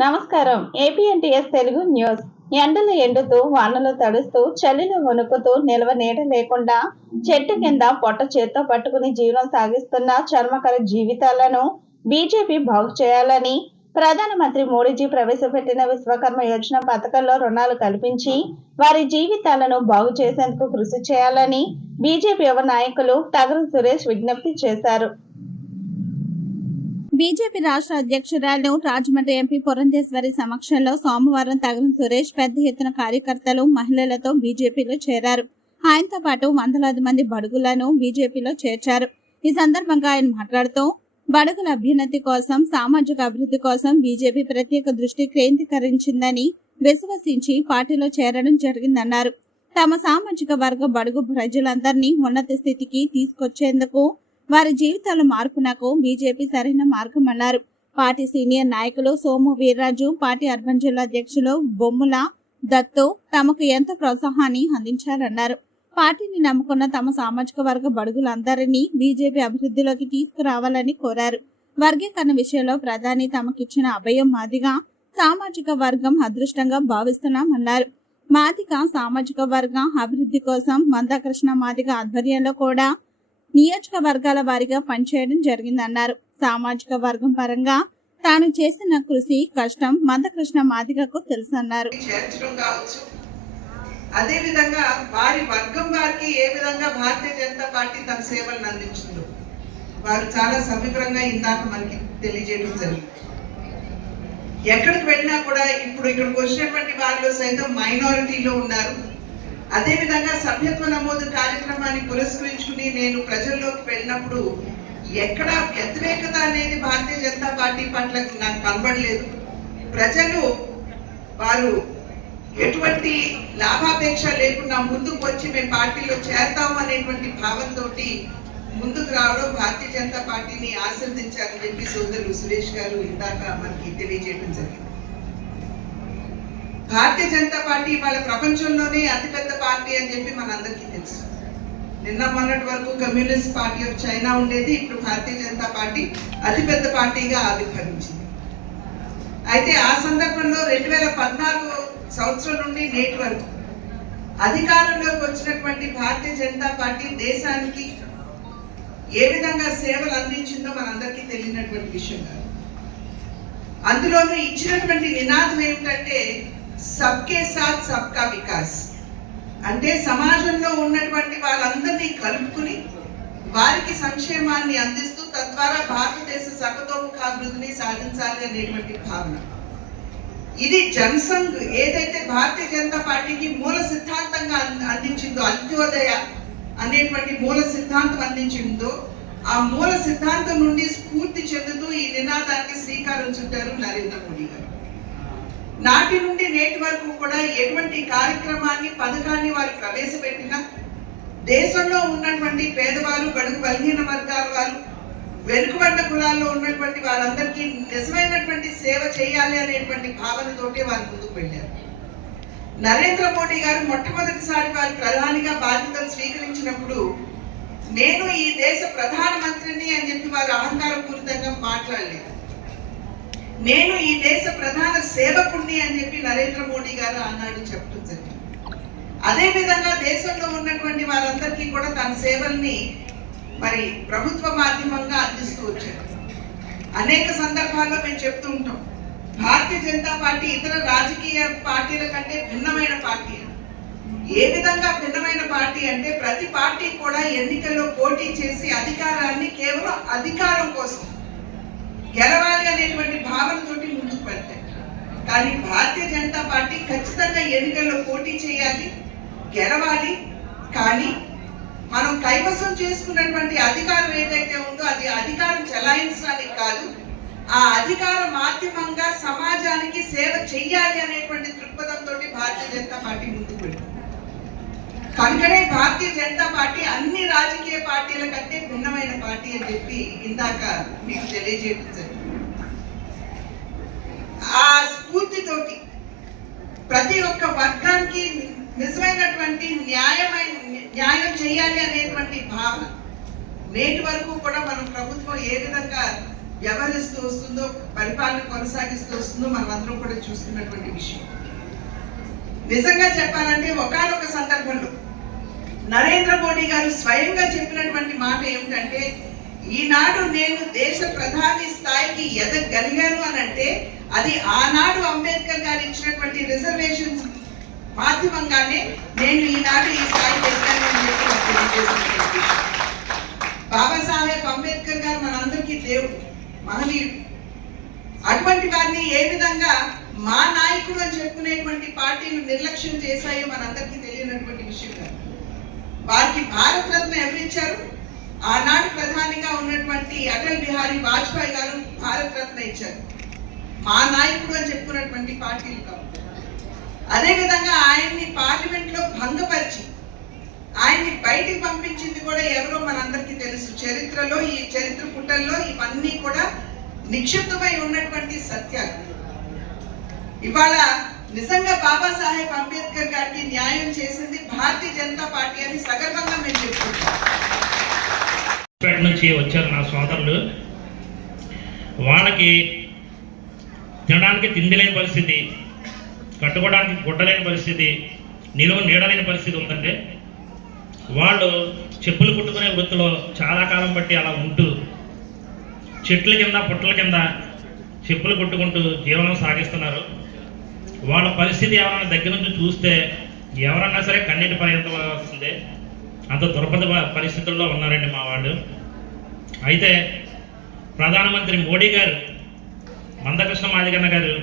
నమస్కారం. APNTS Telugu news. ఎండలు ఎండుతూ వానలు తడుస్తూ చలిలో వణుకుతూ నిల్వ నీడ లేకుండా చెట్టు కింద పొట్ట చేత్తో పట్టుకుని జీవనం సాగిస్తున్న చర్మకర జీవితాలను బీజేపీ బాగు చేయాలని ప్రధానమంత్రి మోడీజీ ప్రవేశపెట్టిన విశ్వకర్మ యోజన పథకంలో రుణాలు కల్పించి వారి జీవితాలను బాగు చేసేందుకు కృషి చేయాలని బీజేపీ యువ నాయకులు తగరు సురేష్ విజ్ఞప్తి చేశారు. బీజేపీ రాష్ట్ర అధ్యక్షురాలు రాజమండ్రి ఎంపీ పురంధేశ్వరి సమక్షంలో సోమవారం తగిన సురేష్ పెద్ద ఎత్తున కార్యకర్తలు మహిళలతో బీజేపీలో చేరారు. ఆయనతో పాటు వందలాది మంది బడుగులను బీజేపీలో చేర్చారు. ఈ సందర్భంగా ఆయన మాట్లాడుతూ బడుగుల అభ్యున్నతి కోసం సామాజిక అభివృద్ధి కోసం బీజేపీ ప్రత్యేక దృష్టి కేంద్రీకరించిందని విశ్వసించి పార్టీలో చేరడం జరిగిందన్నారు. తమ సామాజిక వర్గ బడుగు ప్రజలందరినీ ఉన్నత స్థితికి తీసుకొచ్చేందుకు వారి జీవితాల మార్పునకు బీజేపీ సరైన మార్గమన్నారు పార్టీ సీనియర్ నాయకులు సోము వీర్రాజు పార్టీ అర్బన్ జిల్లా అధ్యక్షులు బొమ్ముల దత్తు తమకు ఎంత ప్రోత్సాహాన్ని అందించారన్నారు. పార్టీని నమ్ముకున్న తమ సామాజిక వర్గ బడుగులందరినీ బీజేపీ అభివృద్ధిలోకి తీసుకురావాలని కోరారు. వర్గీకరణ విషయంలో ప్రధాని తమకిచ్చిన అభయం మాదిగా సామాజిక వర్గం అదృష్టంగా భావిస్తున్నామన్నారు. మాదిగ సామాజిక వర్గ అభివృద్ధి కోసం మందకృష్ణ మాదిగ ఆధ్వర్యంలో కూడా నియోజకవర్గాల వారీగా పనిచేయడం జరిగిందన్నారు. సామాజిక వర్గం పరంగా తాను చేసిన కృషి కష్టం మందకృష్ణ మాదిగకు తెలుసన్నారు. అదే విధంగా వారి వర్గం వారికి ఏ విధంగా భారతీయ జనతా పార్టీ తన సేవలను అందించిందో వారు చాలా సమగ్రంగా ఇందాక మనకి తెలియజేయడం జరిగింది. ఎక్కడికి వెళ్ళినా కూడా ఇప్పుడు ఇక్కడికి వచ్చినటువంటి వాళ్ళు సైతం మైనారిటీలో ఉన్నారు. అదే విధంగా సభ్యత్వ నమోదు కార్యక్రమాన్ని పురస్కరించుకుని నేను ప్రజల్లోకి వెళ్ళినప్పుడు ఎక్కడ వ్యతిరేకత అనేది భారతీయ జనతా పార్టీ పట్ల నాకు కనబడలేదు. ప్రజలు వారు ఎటువంటి లాభాపేక్ష లేకుండా ముందుకు వచ్చి మేము పార్టీలో చేరతాము అనేటువంటి భావంతో ముందుకు రావడం భారతీయ జనతా పార్టీని ఆశీర్దించారని చెప్పి సోదరులు సురేష్ గారు ఇందాక మనకి తెలియజేయడం జరిగింది. భారతీయ జనతా పార్టీ వాళ్ళ ప్రపంచంలోనే అతిపెద్ద పార్టీ అని చెప్పి మనందరికీ తెలుసు. నిన్న మొన్నటి వరకు కమ్యూనిస్ట్ పార్టీ ఆఫ్ చైనా ఉండేది ఇప్పుడు భారతీయ జనతా పార్టీ అతిపెద్ద పార్టీగా ఆవిర్భవించింది. అయితే ఆ సందర్భంలో రెండు వేల పద్నాలుగు సంవత్సరం నుండి నేటి వరకు అధికారంలోకి వచ్చినటువంటి భారతీయ జనతా పార్టీ దేశానికి ఏ విధంగా సేవలు అందించిందో మనందరికీ తెలియనటువంటి విషయం కాదు. అందులోనూ ఇచ్చినటువంటి నినాదం ఏమిటంటే సబ్కే సాత్ సబ్కా వికాస్. అంటే సమాజంలో ఉన్నటువంటి వాళ్ళందరినీ కలుపుకుని వారికి సంక్షేమాన్ని అందిస్తూ తద్వారా భారతదేశ సర్వతోముఖాభివృద్ధిని సాధించాలి అనేటువంటి భావన. ఇది జనసంఘ్ ఏదైతే భారతీయ జనతా పార్టీకి మూల సిద్ధాంతంగా అందించిందో అంత్యోదయ అనేటువంటి మూల సిద్ధాంతం అందించిందో ఆ మూల సిద్ధాంతం నుండి స్ఫూర్తి చెందుతూ ఈ నినాదానికి శ్రీకారం చుట్టారు నరేంద్ర మోడీ గారు. నాటి నుండి నేటి వరకు కూడా ఎటువంటి కార్యక్రమాన్ని పథకాన్ని వారు ప్రవేశపెట్టినా దేశంలో ఉన్నటువంటి పేదవారు బడుగు బలహీన వర్గాల వారు వెనుకబడ్డ కులాల్లో ఉన్నటువంటి వారందరికీ నిజమైనటువంటి సేవ చేయాలి అనేటువంటి భావనతోటి వారు ముందుకు వెళ్ళారు. నరేంద్ర మోడీ గారు మొట్టమొదటిసారి వారు ప్రధానిగా బాధ్యతలు స్వీకరించినప్పుడు నేను ఈ దేశ ప్రధానమంత్రిని అని చెప్పి వారు అహంకారపూరితంగా మాట్లాడలేదు. నేను ఈ దేశ ప్రధాన సేవకుడిని అని చెప్పి నరేంద్ర మోడీ గారు ఆనాడు చెప్పడం జరిగింది. అదే విధంగా దేశంలో ఉన్నటువంటి వారందరికీ కూడా తన సేవల్ని మరి ప్రభుత్వ మాధ్యమంగా అందిస్తూ వచ్చారు. అనేక సందర్భాల్లో మేము చెప్తూ ఉంటాం భారతీయ జనతా పార్టీ ఇతర రాజకీయ పార్టీల కంటే భిన్నమైన పార్టీ ఏ విధంగా భిన్నమైన పార్టీ అంటే ప్రతి పార్టీ కూడా ఎన్నికల్లో పోటీ చేసి అధికారాన్ని కేవలం అధికారం కోసం గెలవాలి అనేటువంటి భావనతోటి ముందుకు పెడతాయి కానీ భారతీయ జనతా పార్టీ ఖచ్చితంగా ఎన్నికల్లో పోటీ చేయాలి గెలవాలి. కానీ మనం కైవసం చేసుకున్నటువంటి అధికారం ఏదైతే ఉందో అది అధికారం చెలాయించడానికి కాదు ఆ అధికార మాధ్యమంగా సమాజానికి సేవ చెయ్యాలి అనేటువంటి దృక్పథంతో భారతీయ జనతా పార్టీ ముందుకు వెళ్తుంది. కనుకనే భారతీయ జనతా పార్టీ అన్ని రాజకీయ పార్టీల కంటే భిన్నమైన పార్టీ అని చెప్పి ఇందాక మీకు తెలియజేయడం జరిగింది. ఆ స్ఫూర్తితోటి ప్రతి ఒక్క వర్గానికి నిజమైనటువంటి న్యాయమైన న్యాయం చేయాలి అనేటువంటి భావన నేటి వరకు కూడా మనం ప్రభుత్వం ఏ విధంగా వ్యవహరిస్తూ వస్తుందో పరిపాలన కొనసాగిస్తూ వస్తుందో మనం అందరం కూడా చూస్తున్నటువంటి విషయం. నిజంగా చెప్పాలంటే ఒకానొక సందర్భంలో నరేంద్ర మోడీ గారు స్వయంగా చెప్పినటువంటి మాట ఏమిటంటే ఈనాడు నేను దేశ ప్రధాని స్థాయికి ఎదగలిగాను అని అంటే అది ఆనాడు అంబేద్కర్ గారు ఇచ్చినటువంటి రిజర్వేషన్స్ మాధ్యమంగానే నేను ఈనాడు ఈ స్థాయికి ఎదిగాను చెప్పి బాబాసాహెబ్ అంబేద్కర్ గారు మనందరికీ దేవుడు మహనీయుడు. అటువంటి వారిని ఏ విధంగా మా నాయకుడు అని చెప్పుకునేటువంటి పార్టీలు నిర్లక్ష్యం చేశాయో మనందరికీ తెలియనటువంటి విషయం కాదు. వారికి భారత రత్న ఎవరు ఇచ్చారు? ఆనాడు ప్రధానిగా ఉన్నటువంటి అటల్ బిహారీ వాజ్పేయి గారు భారత రత్న ఇచ్చారు. మా నాయకుడు అని చెప్పుకున్నటువంటి పార్టీలు కావు. అదే విధంగా ఆయన్ని పార్లమెంట్లో భంగపరిచి ఆయన్ని బయటికి పంపించింది కూడా ఎవరో మనందరికీ తెలుసు. చరిత్రలో ఈ చరిత్ర పుటల్లో ఇవన్నీ కూడా నిక్షిప్తమై ఉన్నటువంటి సత్యాలు. ఇవాళ నిజంగా బాబాసాహెబ్ అంబేద్కర్ గారికి న్యాయం చేసింది భారతీయ జనతా పార్టీ అని సగర్వంగా మేము చెప్పుకుంటాం నుంచి వచ్చారు నా సోదరులు. వాళ్ళకి తినడానికి తిండి లేని పరిస్థితి కట్టుకోవడానికి గుడ్డలేని పరిస్థితి నిలువ నీడలేని పరిస్థితి ఉందంటే వాళ్ళు చెప్పులు కుట్టుకునే వృత్తిలో చాలా కాలం బట్టి అలా ఉంటూ చెట్ల కింద పుట్టల కింద చెప్పులు కుట్టుకుంటూ జీవనం సాగిస్తున్నారు. వాళ్ళ పరిస్థితి ఎవరైనా దగ్గర నుంచి చూస్తే ఎవరన్నా సరే కన్నీటి పర్యంతం వస్తుంది. అంత దుర్భద పరిస్థితుల్లో ఉన్నారండి మా వాళ్ళు. అయితే ప్రధానమంత్రి మోడీ గారు మందకృష్ణ మాదిగన్న గారు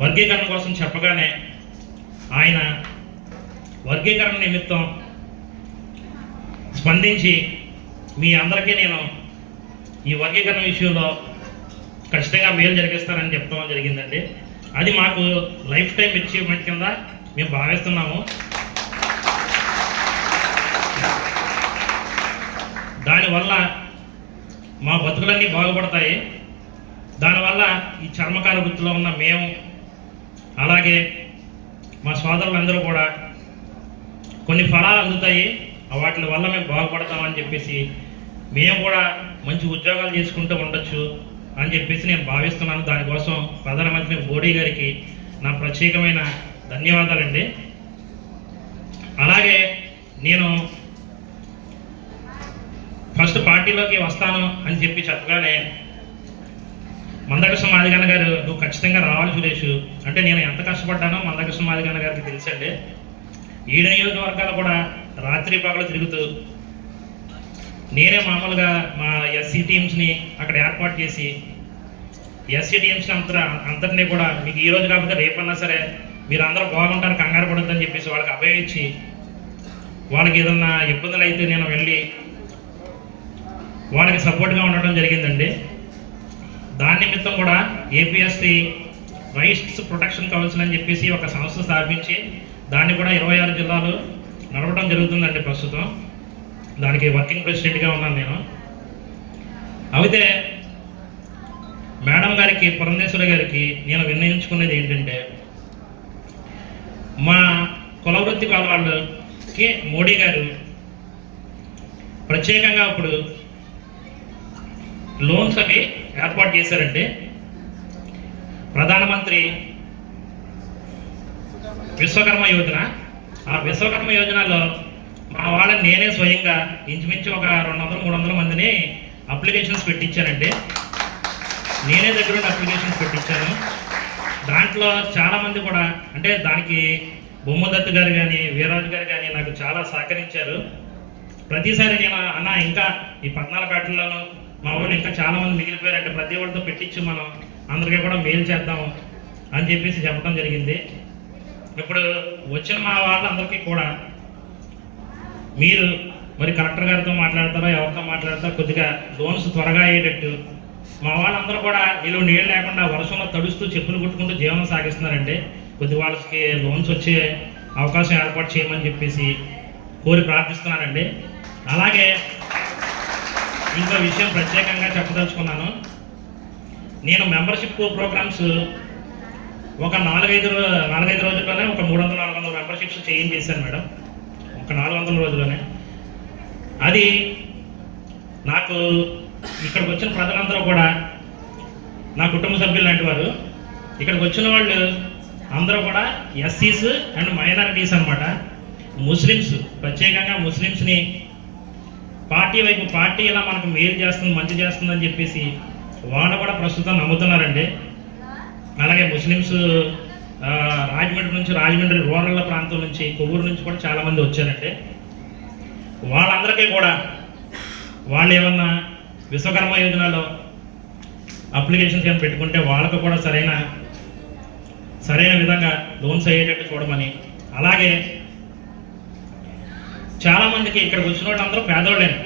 వర్గీకరణ కోసం చెప్పగానే ఆయన వర్గీకరణ నిమిత్తం స్పందించి మీ అందరికీ నేను ఈ వర్గీకరణ విషయంలో ఖచ్చితంగా మేలు జరిగిస్తానని చెప్పడం జరిగిందండి. అది మాకు లైఫ్ టైం అచీవ్మెంట్ కింద మేము భావిస్తున్నాము. దానివల్ల మా బతుకులన్నీ బాగుపడతాయి. దానివల్ల ఈ చర్మకాల వృత్తిలో ఉన్న మేము అలాగే మా సోదరులందరూ కూడా కొన్ని ఫలాలు అందుతాయి. వాటి వల్ల మేము బాగుపడతామని చెప్పేసి మేము కూడా మంచి ఉద్యోగాలు చేసుకుంటూ ఉండొచ్చు. అని చెప్పేసి నేను భావిస్తున్నాను. దానికోసం ప్రధానమంత్రి మోడీ గారికి నా ప్రత్యేకమైన ధన్యవాదాలండి. అలాగే నేను ఫస్ట్ పార్టీలోకి వస్తాను అని చెప్పి చెప్పగానే మందకృష్ణ మాదిగన్న గారు నువ్వు ఖచ్చితంగా రావాలి సురేష్. అంటే నేను ఎంత కష్టపడ్డానో మందకృష్ణ మాదిగన్న గారికి తెలుసండి. ఈ నియోజకవర్గాలు కూడా రాత్రి పగలు తిరుగుతూ నేనే మామూలుగా మా ఎస్సీ టీమ్స్ని అక్కడ ఏర్పాటు చేసి ఎస్సీ అంతా అంతటినీ కూడా మీకు ఈ రోజు కాకపోతే రేపన్నా సరే మీరు అందరూ బాగుంటారు కంగారు పడుతుందని చెప్పేసి వాళ్ళకి అభయం ఇచ్చి వాళ్ళకి ఏదన్నా ఇబ్బందులు అయితే నేను వెళ్ళి వాళ్ళకి సపోర్ట్గా ఉండటం జరిగిందండి. దాని నిమిత్తం కూడా ఏపీఎస్సి రైట్స్ ప్రొటెక్షన్ కౌన్సిల్ అని చెప్పేసి ఒక సంస్థ స్థాపించి దాన్ని కూడా ఇరవై ఆరు జిల్లాలు నడవడం జరుగుతుందండి ప్రస్తుతం. దానికి వర్కింగ్ ప్రెసిడెంట్గా ఉన్నాను నేను. అయితే మేడం గారికి పురంధేశ్వరి గారికి నేను విన్నయించుకునేది ఏంటంటే మా కులవృత్తి వాళ్ళకి మోడీ గారు ప్రత్యేకంగా ఇప్పుడు లోన్స్ అవి ఏర్పాటు చేశారండి ప్రధానమంత్రి విశ్వకర్మ యోజన ఆ విశ్వకర్మ యోజనలో మా వాళ్ళని నేనే స్వయంగా ఇంచుమించు ఒక రెండు వందల మూడు వందల మందిని అప్లికేషన్స్ పెట్టించానండి నేనే దగ్గర అప్లికేషన్స్ పెట్టించాను. దాంట్లో చాలామంది కూడా అంటే దానికి బొమ్మదత్తు గారు కానీ వీరాజు గారు కానీ నాకు చాలా సహకరించారు. ప్రతిసారి నేను అన్న ఇంకా ఈ పద్నాలుగు మా వాళ్ళు ఇంకా చాలామంది మిగిలిపోయారంటే ప్రతి ఒక్కరితో పెట్టించి మనం అందరికీ కూడా మేలు చేద్దాం అని చెప్పేసి చెప్పడం జరిగింది. ఇప్పుడు వచ్చిన మా వాళ్ళందరికీ కూడా మీరు మరి కలెక్టర్ గారితో మాట్లాడతారో ఎవరితో మాట్లాడతారో కొద్దిగా లోన్స్ త్వరగా అయ్యేటట్టు మా వాళ్ళందరూ కూడా వీళ్ళు నీళ్ళు లేకుండా వర్షంలో తడుస్తూ చెప్పులు కుట్టుకుంటూ జీవనం సాగిస్తున్నారండి కొద్ది వాళ్ళకి లోన్స్ వచ్చే అవకాశం ఏర్పాటు చేయమని చెప్పేసి కోరి ప్రార్థిస్తున్నానండి అలాగే ఇంకో విషయం ప్రత్యేకంగా చెప్పదలుచుకున్నాను. నేను మెంబర్షిప్ ప్రోగ్రామ్స్ ఒక నాలుగైదు నాలుగైదు రోజుల్లోనే ఒక మూడు వందల నాలుగు వందల మెంబర్షిప్స్ చేంజ్ చేశాను మేడం. ఒక నాలుగు వందల రోజుల్లోనే. అది నాకు ఇక్కడికి వచ్చిన ప్రజలందరూ కూడా నా కుటుంబ సభ్యులు లాంటి వారు ఇక్కడికి వచ్చిన వాళ్ళు అందరూ కూడా ఎస్సీస్ అండ్ మైనారిటీస్ అన్నమాట. ముస్లిమ్స్ ప్రత్యేకంగా ముస్లిమ్స్ని పార్టీ వైపు పార్టీ ఇలా మనకు మేలు చేస్తుంది మంచి చేస్తుందని చెప్పేసి వాళ్ళు కూడా ప్రస్తుతం నమ్ముతున్నారండి. అలాగే ముస్లిమ్స్ రాజమండ్రి నుంచి రాజమండ్రి రూరల్ ప్రాంతం నుంచి కొవ్వూరు నుంచి కూడా చాలామంది వచ్చారండి. వాళ్ళందరికీ కూడా వాళ్ళు ఏమన్నా విశ్వకర్మ యోజనలో అప్లికేషన్స్ ఏమైనా పెట్టుకుంటే వాళ్ళకు కూడా సరైన సరైన విధంగా లోన్స్ అయ్యేటట్టు చూడమని. అలాగే చాలామందికి ఇక్కడికి వచ్చిన వాళ్ళందరూ పేదోళ్ళేను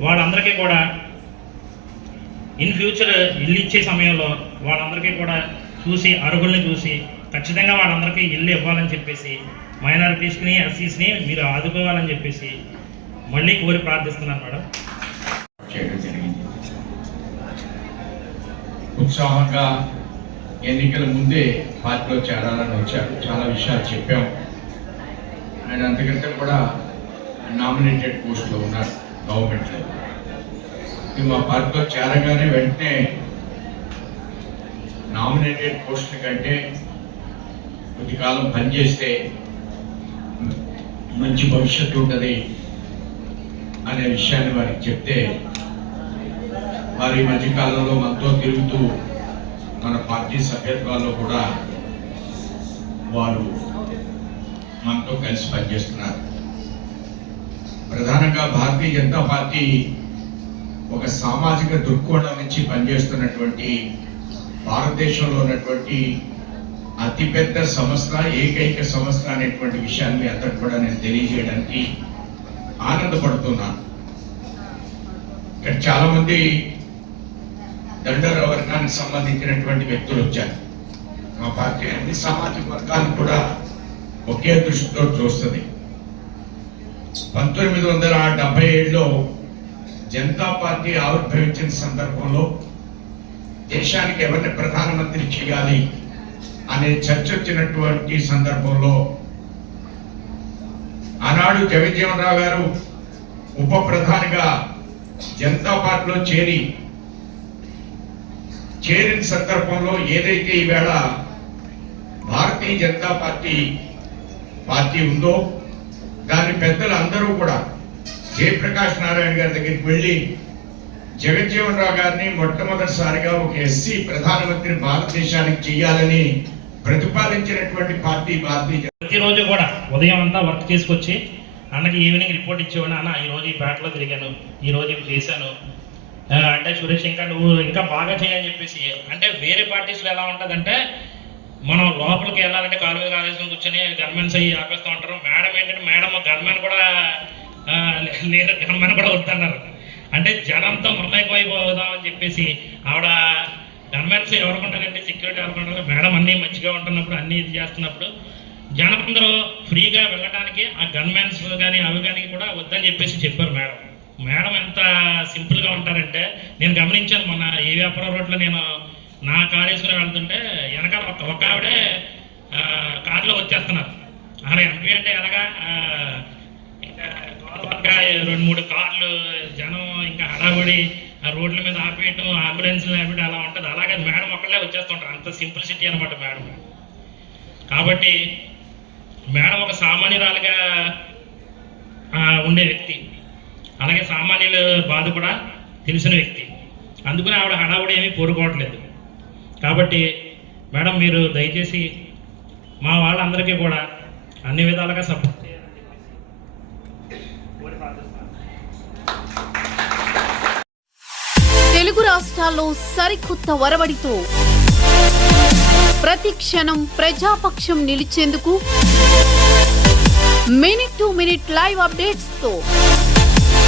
వాళ్ళందరికీ కూడా ఇన్ ఫ్యూచర్ ఇల్లు ఇచ్చే సమయంలో వాళ్ళందరికీ కూడా చూసి అర్హుల్ని చూసి ఖచ్చితంగా వాళ్ళందరికీ ఇల్లు ఇవ్వాలని చెప్పేసి మైనారిటీస్ని ఎస్సీస్ని మీరు ఆదుకోవాలని చెప్పేసి మళ్ళీ కోరి ప్రార్థిస్తున్నాను మేడం చేయడం జరిగింది ఉత్సాహంగా ఎన్నికల ముందే పార్టీలో చేరాలని వచ్చారు. చాలా విషయాలు చెప్పాం. ఆయన అంతకంటే కూడా నామినేటెడ్ పోస్ట్లో ఉన్నారు గవర్నమెంట్లో ఇది మా పార్టీలో చేరగానే వెంటనే నామినేటెడ్ పోస్టుల కంటే కొద్ది కాలం పనిచేస్తే మంచి భవిష్యత్తు ఉంటుంది అనే విషయాన్ని వారికి చెప్తే వారి మధ్యకాలంలో మధ్య కాలంలో మనతో తిరుగుతూ మన పార్టీ సభ్యత్వాల్లో కూడా వారు మనతో కలిసి పనిచేస్తున్నారు. ప్రధానంగా భారతీయ జనతా పార్టీ ఒక సామాజిక దృక్కోణం నుంచి పనిచేస్తున్నటువంటి భారతదేశంలో ఉన్నటువంటి అతిపెద్ద సంస్థ ఏకైక సంస్థ అనేటువంటి విషయాన్ని అతను కూడా నేను తెలియజేయడానికి ఆనందపడుతున్నాను. ఇక్కడ చాలామంది దండర వర్గానికి సంబంధించినటువంటి వ్యక్తులు వచ్చారు. మా పార్టీ అన్ని సామాజిక వర్గాలు కూడా ఒకే దృష్టితో చూస్తుంది. పంతొమ్మిది వందల డెబ్బై ఏడులో జనతా పార్టీ ఆవిర్భవించిన సందర్భంలో దేశానికి ఎవరిని ప్రధానమంత్రి చేయాలి అనే చర్చ వచ్చినటువంటి సందర్భంలో ఆనాడు జగజ్జీవనరావు గారు ఉప ప్రధానిగా జనతా పార్టీలో చేరి చేరిన సందర్భంలో ఏదైతే ఈవేళ భారతీయ జనతా పార్టీ పార్టీ ఉందో దాని పెద్దలు అందరూ కూడా జయప్రకాష్ నారాయణ గారి దగ్గరికి వెళ్ళి జగజ్జీవన్ రావు గారిని మొట్టమొదటిసారిగా ఒక ఎస్సీ ప్రధానమంత్రి భారతదేశానికి చేయాలని ప్రతిపాదించినటువంటి పార్టీ భారతీయ ప్రతిరోజు కూడా ఉదయం అంతా వర్క్ చేసుకొచ్చి అన్నకి ఈవినింగ్ రిపోర్ట్ ఇచ్చేవాడిని అన్న ఈ రోజు ఈ పేటలో తిరిగాను ఈ రోజు ఇవి చేశాను అంటే సురేష్ ఇంకా నువ్వు ఇంకా బాగా చేయని చెప్పేసి అంటే వేరే పార్టీస్లో ఎలా ఉంటుందంటే మనం లోపలికి వెళ్ళాలంటే కాలువేరు మీద కూర్చొని గన్మెన్స్ అయ్యి ఆపేస్తూ ఉంటారు. మేడం ఏంటంటే మేడం గన్మెన్ కూడా ఆ, లేరు గన్మెన్ కూడా వద్దన్నారు. అంటే జనంతో మమేకమైపోదామని చెప్పేసి ఆవిడ గన్మెన్స్ ఎవరికి ఉంటారంటే సెక్యూరిటీ ఎవరు ఉంటారు. మేడం అన్నీ మంచిగా ఉంటున్నప్పుడు అన్నీ ఇది చేస్తున్నప్పుడు జనం అందరూ ఫ్రీగా వెళ్ళడానికి ఆ గన్మెన్స్ కానీ అవి కానీ కూడా వద్దని చెప్పేసి చెప్పారు మేడం. మేడం ఎంత సింపుల్గా ఉంటారంటే నేను గమనించాను మొన్న ఏ వ్యాపారం రోడ్లో నేను నా కాళేశ్వరం వెళ్తుంటే వెనకాల ఒక ఒక ఆవిడే కార్లో కారులో వచ్చేస్తున్నారు. అలా ఎంపీ అంటే ఎలాగా ఇంకా రెండు మూడు కార్లు జనం ఇంకా హడాబడి ఆ రోడ్ల మీద ఆపేయటం అంబులెన్స్లు ఆపేయటం అలా ఉంటుంది. అలాగే మేడం ఒక్కళ్ళే వచ్చేస్తుంటారు. అంత సింప్లిసిటీ అనమాట మేడం. కాబట్టి మేడం ఒక సామాన్యురాలుగా ఉండే వ్యక్తి. అలాగే సామాన్యుల బాధ కూడా తెలిసిన వ్యక్తి. అందుకని ఆవిడ హడావుడి ఏమీ కోరుకోవట్లేదు కాబట్టి మేడం మీరు దయచేసి మా వాళ్ళందరికీ కూడా అన్ని విధాలుగా సపోర్ట్ చేయాలని తెలుగు రాష్ట్రాల్లో సరికొత్త వరవడితో ప్రతి క్షణం ప్రజాపక్షం నిలిచేందుకు మినిట్ టు మినిట్ లైవ్ అప్డేట్స్తో